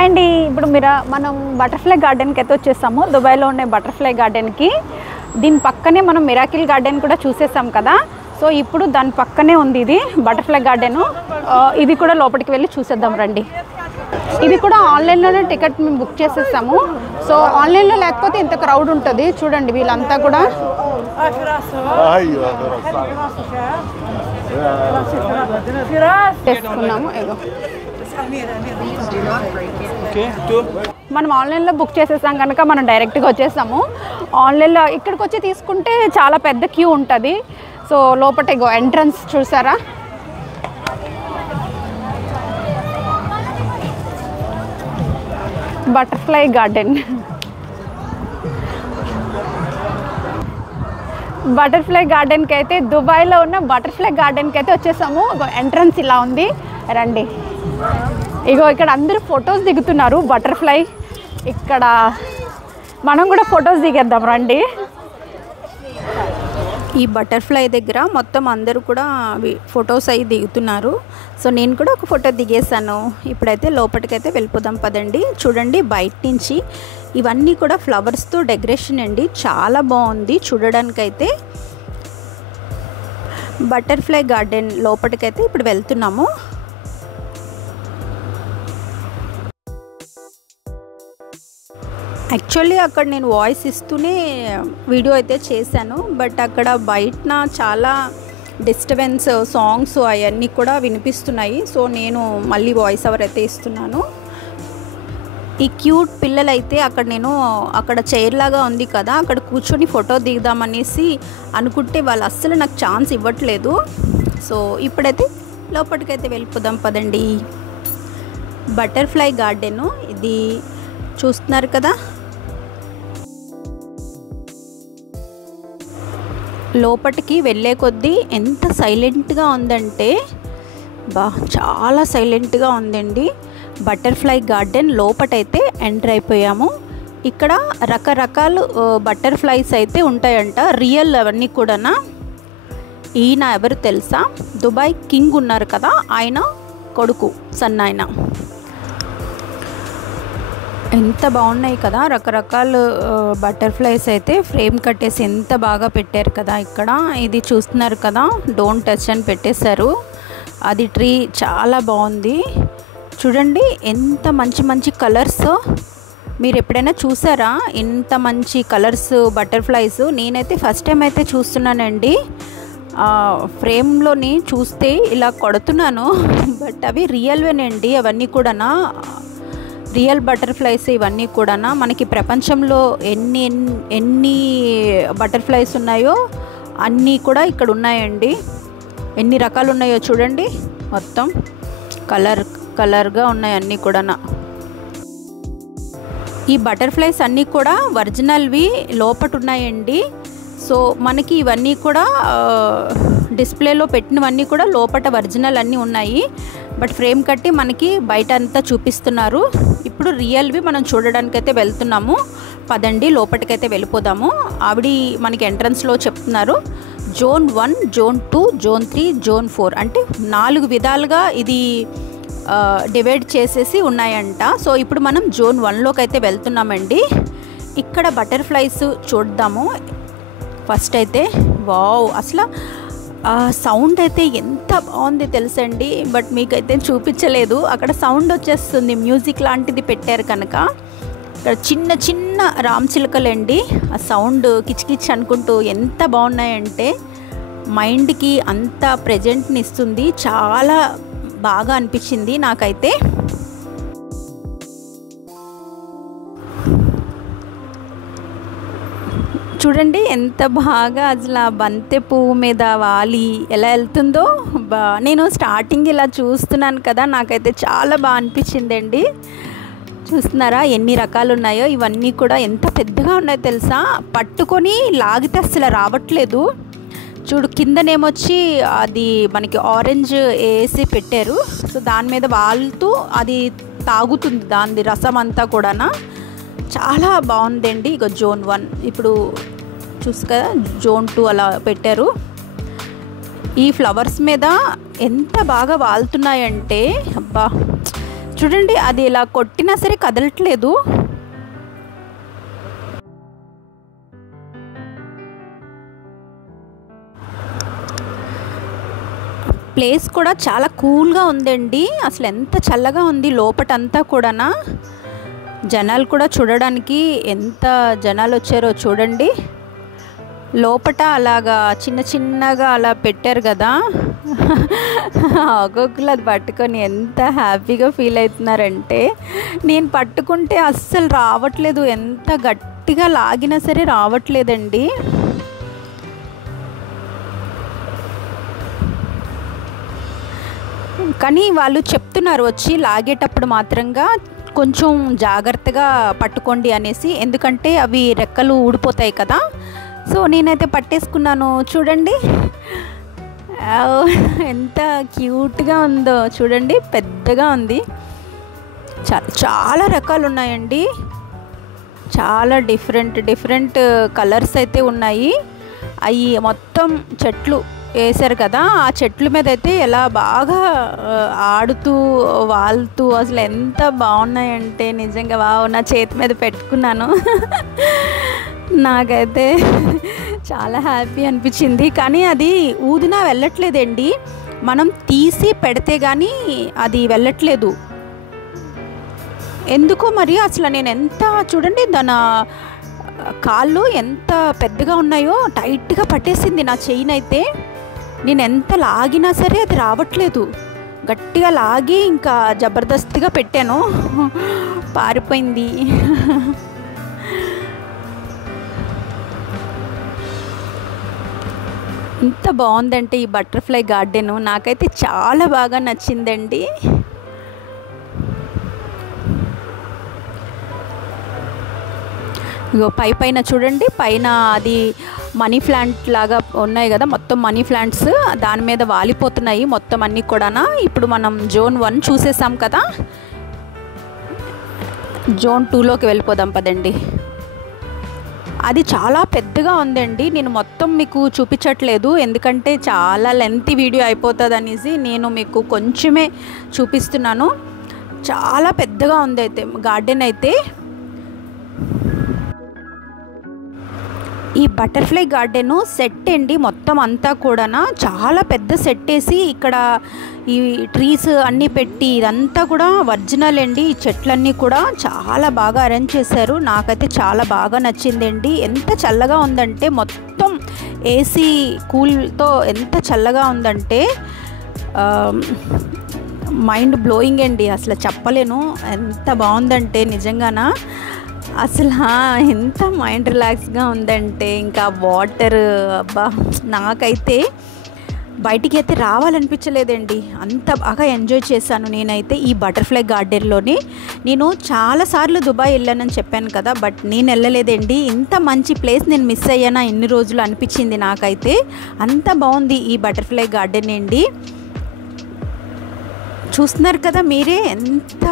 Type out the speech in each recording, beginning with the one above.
Hi అండి. ఇప్పుడు మనం బటర్ఫ్లై గార్డెన్కి అయితే వచ్చేసాము. దుబాయ్లో ఉండే బటర్ఫ్లై గార్డెన్కి. దీని పక్కనే మనం మిరాకిల్ గార్డెన్ కూడా చూసేసాం కదా. సో ఇప్పుడు దాని పక్కనే ఉంది ఇది బటర్ఫ్లై గార్డెను. ఇది కూడా లోపలికి వెళ్ళి చూసేద్దాం రండి. ఇది కూడా ఆన్లైన్లోనే టికెట్ మేము బుక్ చేసేసాము. సో ఆన్లైన్లో లేకపోతే ఇంత క్రౌడ్ ఉంటుంది. చూడండి వీళ్ళంతా కూడా చేసుకున్నాము. ఏదో మనం ఆన్లైన్లో బుక్ చేసేసాం కనుక మనం డైరెక్ట్గా వచ్చేసాము. ఆన్లైన్లో ఇక్కడికి వచ్చి తీసుకుంటే చాలా పెద్ద క్యూ ఉంటుంది. సో లోపల ఇగో ఎంట్రన్స్ చూసారా, బటర్ఫ్లై గార్డెన్. బటర్ఫ్లై గార్డెన్కి అయితే దుబాయ్లో ఉన్న బటర్ఫ్లై గార్డెన్కి అయితే వచ్చేసాము. ఎంట్రన్స్ ఇలా ఉంది, రండి. ఇగో ఇక్కడ అందరూ ఫొటోస్ దిగుతున్నారు బటర్ఫ్లై. ఇక్కడ మనం కూడా ఫొటోస్ దిగేద్దాం రండి. ఈ బటర్ఫ్లై దగ్గర మొత్తం అందరూ కూడా ఫొటోస్ అవి దిగుతున్నారు. సో నేను కూడా ఒక ఫోటో దిగేసాను. ఇప్పుడైతే లోపలికైతే వెళ్ళిపోదాం పదండి. చూడండి బయట నుంచి ఇవన్నీ కూడా ఫ్లవర్స్తో డెకరేషన్ అండి. చాలా బాగుంది చూడడానికైతే. బటర్ఫ్లై గార్డెన్ లోపలికైతే ఇప్పుడు వెళ్తున్నాము. యాక్చువల్లీ అక్కడ నేను వాయిస్ ఇస్తూనే వీడియో అయితే చేశాను. బట్ అక్కడ బయట చాలా డిస్టర్బెన్స్ సాంగ్స్ అవన్నీ కూడా వినిపిస్తున్నాయి. సో నేను మళ్ళీ వాయిస్ ఓవర్ అయితే ఇస్తున్నాను. ఈ క్యూట్ పిల్లలైతే అక్కడ చైర్ లాగా ఉంది కదా, అక్కడ కూర్చొని ఫోటో దిగుదామనేసి అనుకుంటే వాళ్ళు అస్సలు నాకు ఛాన్స్ ఇవ్వట్లేదు. సో ఇప్పుడైతే లోపలికైతే వెళ్ళిపోదాం పదండి. బటర్ఫ్లై గార్డెను ఇది చూస్తున్నారు కదా. లోపలికి వెళ్ళే కొద్దీ ఎంత సైలెంట్గా ఉందంటే చాలా సైలెంట్గా ఉందండి. బటర్ఫ్లై గార్డెన్ లోపటైతే ఎంటర్ అయిపోయాము. ఇక్కడ రకరకాల బటర్ఫ్లైస్ అయితే ఉంటాయంట, రియల్ అవన్నీ కూడా. ఈయన ఎవరు తెలుసా? దుబాయ్ కింగ్ ఉన్నారు కదా, ఆయన కొడుకు సన్నాయన. ఎంత బాగున్నాయి కదా రకరకాల బటర్ఫ్లైస్ అయితే ఫ్రేమ్ కట్టేసి ఎంత బాగా పెట్టారు కదా. ఇక్కడ ఇది చూస్తున్నారు కదా, డోంట్ టచ్ అని పెట్టేశారు. అది ట్రీ చాలా బాగుంది. చూడండి ఎంత మంచి మంచి కలర్స్. మీరు ఎప్పుడైనా చూసారా ఎంత మంచి కలర్స్ బటర్ఫ్లైస్? నేనైతే ఫస్ట్ టైం అయితే చూస్తున్నానండి. ఫ్రేమ్లోని చూస్తే ఇలా కొడుతున్నాను, బట్ అవి రియల్వేనండి. అవన్నీ కూడా రియల్ బటర్ఫ్లైస్ ఇవన్నీ కూడా. మనకి ప్రపంచంలో ఎన్ని బటర్ఫ్లైస్ ఉన్నాయో అన్నీ కూడా ఇక్కడ ఉన్నాయండి. ఎన్ని రకాలు ఉన్నాయో చూడండి, మొత్తం కలర్గా ఉన్నాయి అన్నీ కూడా. ఈ బటర్ఫ్లైస్ అన్నీ కూడా ఒరిజినల్వి లోపట ఉన్నాయండి. సో మనకి ఇవన్నీ కూడా డిస్ప్లేలో పెట్టినవన్నీ కూడా లోపట ఒరిజినల్ అన్నీ ఉన్నాయి. బట్ ఫ్రేమ్ కట్టి మనకి బయట అంతా చూపిస్తున్నారు. ఇప్పుడు రియల్వి మనం చూడడానికైతే వెళ్తున్నాము పదండి. లోపలికైతే వెళ్ళిపోదాము. ఆవిడ మనకి ఎంట్రన్స్లో చెప్తున్నారు జోన్ 1, జోన్ 2, జోన్ 3, జోన్ 4 అంటే 4 విధాలుగా ఇది డివైడ్ చేసేసి ఉన్నాయంట. సో ఇప్పుడు మనం జోన్ 1లోకి అయితే వెళ్తున్నామండి. ఇక్కడ బటర్ఫ్లైస్ చూద్దాము. ఫస్ట్ అయితే వావ్, అసలు సౌండ్ అయితే ఎంత బాగుంది తెలుసండి. బట్ మీకైతే చూపించలేదు, అక్కడ సౌండ్ వచ్చేస్తుంది, మ్యూజిక్ లాంటిది పెట్టారు కనుక. ఇక్కడ చిన్న చిన్న రామచిలుకలండి, ఆ సౌండ్ కిచకిచ్ అనుకుంటూ ఎంత బాగున్నాయంటే మైండ్కి అంత ప్రెజెంట్ని ఇస్తుంది. చాలా బాగా అనిపించింది నాకైతే. చూడండి ఎంత బాగా అసలు బంతి పువ్వు మీద వాలి ఎలా వెళ్తుందో. నేను స్టార్టింగ్ ఇలా చూస్తున్నాను కదా, నాకైతే చాలా బాగా అనిపించిందండి. చూస్తున్నారా ఎన్ని రకాలు ఉన్నాయో? ఇవన్నీ కూడా ఎంత పెద్దగా ఉన్నాయో తెలుసా? పట్టుకొని లాగితే అసలు రావట్లేదు. చూడు కిందనేమొచ్చి అది మనకి ఆరెంజ్ వేసి పెట్టారు. సో దాని మీద వాళ్తూ అది తాగుతుంది దాని రసం అంతా కూడా. చాలా బాగుందండి. ఇక జోన్ 1 ఇప్పుడు చూసు కదా, జోన్ 2 అలా పెట్టారు. ఈ ఫ్లవర్స్ మీద ఎంత బాగా వాళ్తున్నాయంటే అబ్బా చూడండి, అది ఇలా కొట్టినా సరే కదలట్లేదు. ప్లేస్ కూడా చాలా కూల్గా ఉందండి. అసలు ఎంత చల్లగా ఉంది లోపటంతా కూడానా. జనాలు కూడా చూడడానికి ఎంత జనాలు వచ్చారో చూడండి. లోపట అలాగా చిన్న చిన్నగా అలా పెట్టారు కదా, ఒక్కొక్కరు అది పట్టుకొని ఎంత హ్యాపీగా ఫీల్ అవుతున్నారంటే, నేను పట్టుకుంటే అస్సలు రావట్లేదు, ఎంత గట్టిగా లాగినా సరే రావట్లేదండి. కానీ వాళ్ళు చెప్తున్నారు వచ్చి లాగేటప్పుడు మాత్రంగా కొంచెం జాగ్రత్తగా పట్టుకోండి అనేసి, ఎందుకంటే అవి రెక్కలు ఊడిపోతాయి కదా. సో నేనైతే పట్టేసుకున్నాను. చూడండి ఎంత క్యూట్గా ఉందో చూడండి, పెద్దగా ఉంది. చాలా రకాలు ఉన్నాయండి, చాలా డిఫరెంట్ కలర్స్ అయితే ఉన్నాయి. అవి మొత్తం చెట్లు వేశారు కదా, ఆ చెట్ల మీద అయితే ఎలా బాగా ఆడుతూ వాళ్తూ అసలు ఎంత బాగున్నాయంటే నిజంగా వావ్, నా చేతి మీద పెట్టుకున్నాను. నాకైతే చాలా హ్యాపీ అనిపించింది. కానీ అది ఊదినా వెళ్ళట్లేదండి, మనం తీసి పెడితే కానీ అది వెళ్ళట్లేదు ఎందుకో మరి. అసలు నేను ఎంత చూడండి, దాని కాళ్ళు ఎంత పెద్దగా ఉన్నాయో, టైట్గా పట్టేసింది నా చెయ్యిని అయితే. నేను ఎంత లాగినా సరే అది రావట్లేదు. గట్టిగా లాగి ఇంకా జబర్దస్తిగా పెట్టాను, పారిపోయింది. ఎంత బాగుందంటే ఈ బటర్ఫ్లై గార్డెను, నాకైతే చాలా బాగా నచ్చిందండి. ఇగో పైన చూడండి, పైన అది మనీ ప్లాంట్ లాగా ఉన్నాయి కదా, మొత్తం మనీ ప్లాంట్స్ దాని మీద వాలిపోతున్నాయి మొత్తం అన్నీ కూడా. ఇప్పుడు మనం జోన్ 1 చూసేసాం కదా, జోన్ 2లోకి వెళ్ళిపోదాం పదండి. అది చాలా పెద్దగా ఉందండి, నేను మొత్తం మీకు చూపించట్లేదు ఎందుకంటే చాలా లెంతీ వీడియో అయిపోతుంది అనేసి నేను మీకు కొంచెమే చూపిస్తున్నాను. చాలా పెద్దగా ఉంది అయితే గార్డెన్ అయితే. ఈ బటర్ఫ్లై గార్డెను సెట్ అండి మొత్తం అంతా కూడా, చాలా పెద్ద సెట్ వేసి ఇక్కడ ఈ ట్రీస్ అన్నీ పెట్టి ఇదంతా కూడా ఒరిజినల్ అండి. ఈ చెట్లన్నీ కూడా చాలా బాగా అరేంజ్ చేశారు, నాకైతే చాలా బాగా నచ్చిందండి. ఎంత చల్లగా ఉందంటే మొత్తం ఏసీ కూల్తో ఎంత చల్లగా ఉందంటే మైండ్ బ్లోయింగ్ అండి, అసలు చెప్పలేను ఎంత బాగుందంటే నిజంగానా. అసలు ఎంత మైండ్ రిలాక్స్గా ఉందంటే, ఇంకా వాటర్ అబ్బా, నాకైతే బయటికి అయితే రావాలనిపించలేదండి, అంత బాగా ఎంజాయ్ చేశాను నేనైతే ఈ బటర్ఫ్లై గార్డెన్లోని. నేను చాలాసార్లు దుబాయ్ వెళ్ళానని చెప్పాను కదా, బట్ నేను వెళ్ళలేదండి. ఇంత మంచి ప్లేస్ నేను మిస్ అయ్యానా ఎన్ని రోజులు అనిపించింది నాకైతే. అంత బాగుంది ఈ బటర్ఫ్లై గార్డెన్ అండి. చూస్తున్నారు కదా మీరే ఎంత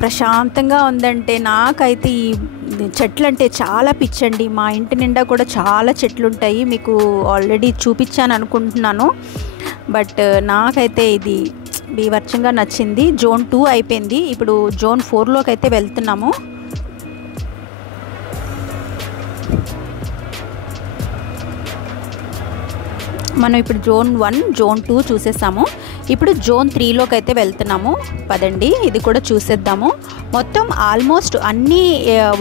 ప్రశాంతంగా ఉందంటే. నాకైతే ఈ చెట్లు అంటే చాలా పిచ్చండి, మా ఇంటి నిండా కూడా చాలా చెట్లు ఉంటాయి, మీకు ఆల్రెడీ చూపించాను అనుకుంటున్నాను. బట్ నాకైతే ఇది బీభత్సంగా నచ్చింది. జోన్ 2 అయిపోయింది, ఇప్పుడు జోన్ 4లోకి అయితే వెళ్తున్నాము. మనం ఇప్పుడు జోన్ 1 జోన్ 2 చూసేసాము, ఇప్పుడు జోన్ 3లోకి అయితే వెళ్తున్నాము పదండి, ఇది కూడా చూసేద్దాము. మొత్తం ఆల్మోస్ట్ అన్నీ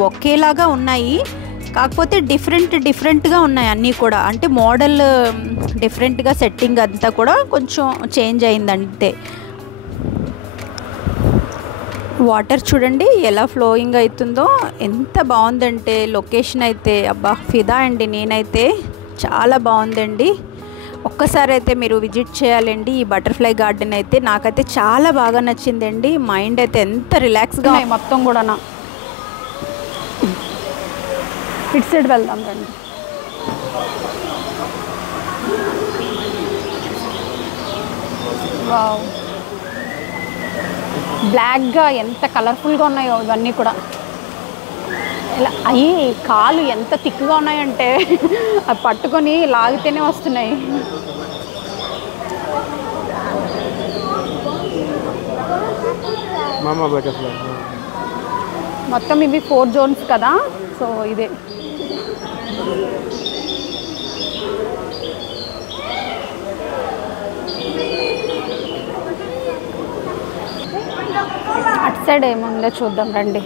ఒకేలాగా ఉన్నాయి, కాకపోతే డిఫరెంట్గా ఉన్నాయి అన్నీ కూడా. అంటే మోడల్ డిఫరెంట్గా, సెట్టింగ్ అంతా కూడా కొంచెం చేంజ్ అయిందంటే. వాటర్ చూడండి ఎలా ఫ్లోయింగ్ అవుతుందో, ఎంత బాగుందంటే లొకేషన్ అయితే అబ్బా ఫిదా అండి. నేనైతే చాలా బాగుందండి, ఒక్కసారి అయితే మీరు విజిట్ చేయాలండి ఈ బటర్ఫ్లై గార్డెన్ అయితే. నాకైతే చాలా బాగా నచ్చిందండి, మైండ్ అయితే ఎంత రిలాక్స్గా మొత్తం కూడా. ఇటు సైడ్ వెళ్దాం రండి. వావ్, బ్లాక్గా ఎంత కలర్ఫుల్గా ఉన్నాయో ఇవన్నీ కూడా. ఇలా అవి కాలు ఎంత థిక్గా ఉన్నాయంటే అవి పట్టుకొని లాగితేనే వస్తున్నాయి. మొత్తం ఇవి 4 జోన్స్ కదా, సో ఇదే అటు సైడ్ ఏముందో చూద్దాం రండి.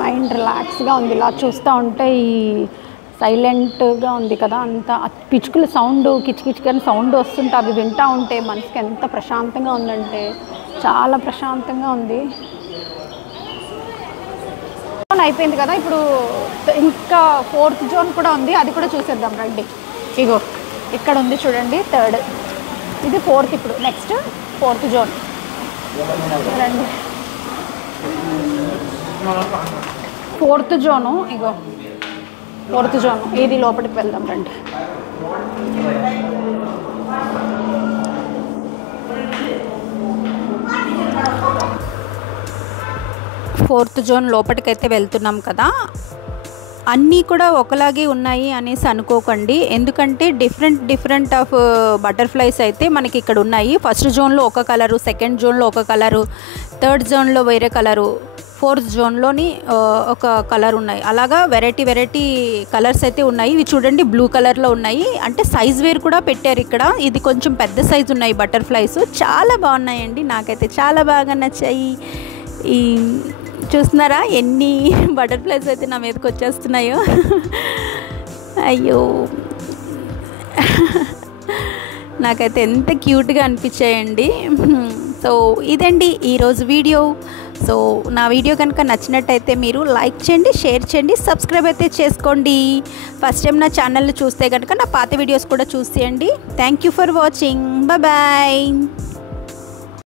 మైండ్ రిలాక్స్గా ఉంది ఇలా చూస్తూ ఉంటే. ఈ సైలెంట్గా ఉంది కదా, అంత పిచ్చుకల సౌండ్ కిచకిచకని సౌండ్ వస్తుంటే అవి వింటూ ఉంటే మనసుకి ఎంత ప్రశాంతంగా ఉందంటే చాలా ప్రశాంతంగా ఉంది. అయిపోయింది కదా, ఇప్పుడు ఇంకా 4th జోన్ కూడా ఉంది, అది కూడా చూసేద్దాం రండి. ఇగో ఇక్కడ ఉంది చూడండి 3rd, ఇది 4th. ఇప్పుడు నెక్స్ట్ 4th జోన్ రండి. 4th జోను, ఇగో 4th జోను, ఇది లోపలికి వెళ్దాం రండి. ఫోర్త్ జోన్ లోపలికైతే వెళ్తున్నాం కదా. అన్నీ కూడా ఒకలాగే ఉన్నాయి అనేసి అనుకోకండి, ఎందుకంటే డిఫరెంట్ ఆఫ్ బటర్ఫ్లైస్ అయితే మనకి ఇక్కడ ఉన్నాయి. ఫస్ట్ జోన్లో ఒక కలరు, సెకండ్ జోన్లో ఒక కలరు, 3rd జోన్లో వేరే కలరు, 4th జోన్లోని ఒక కలర్ ఉన్నాయి. అలాగా వెరైటీ కలర్స్ అయితే ఉన్నాయి. ఇవి చూడండి బ్లూ కలర్లో ఉన్నాయి, అంటే సైజ్ వేర్ కూడా పెట్టారు ఇక్కడ. ఇది కొంచెం పెద్ద సైజు ఉన్నాయి బటర్ఫ్లైస్, చాలా బాగున్నాయండి, నాకైతే చాలా బాగా నచ్చాయి. ఈ చూస్తున్నారా ఎన్ని బటర్ఫ్లైస్ అయితే నా మీదకి వచ్చేస్తున్నాయో. అయ్యో నాకైతే ఎంత క్యూట్గా అనిపించాయండి. సో ఇదండి ఈరోజు వీడియో. సో నా వీడియో కనుక నచ్చినట్టయితే మీరు లైక్ చేయండి, షేర్ చేయండి, సబ్స్క్రైబ్ అయితే చేసుకోండి. ఫస్ట్ టైం నా ఛానల్ని చూస్తే కనుక నా పాత వీడియోస్ కూడా చూసేయండి. Thank you for watching. Bye.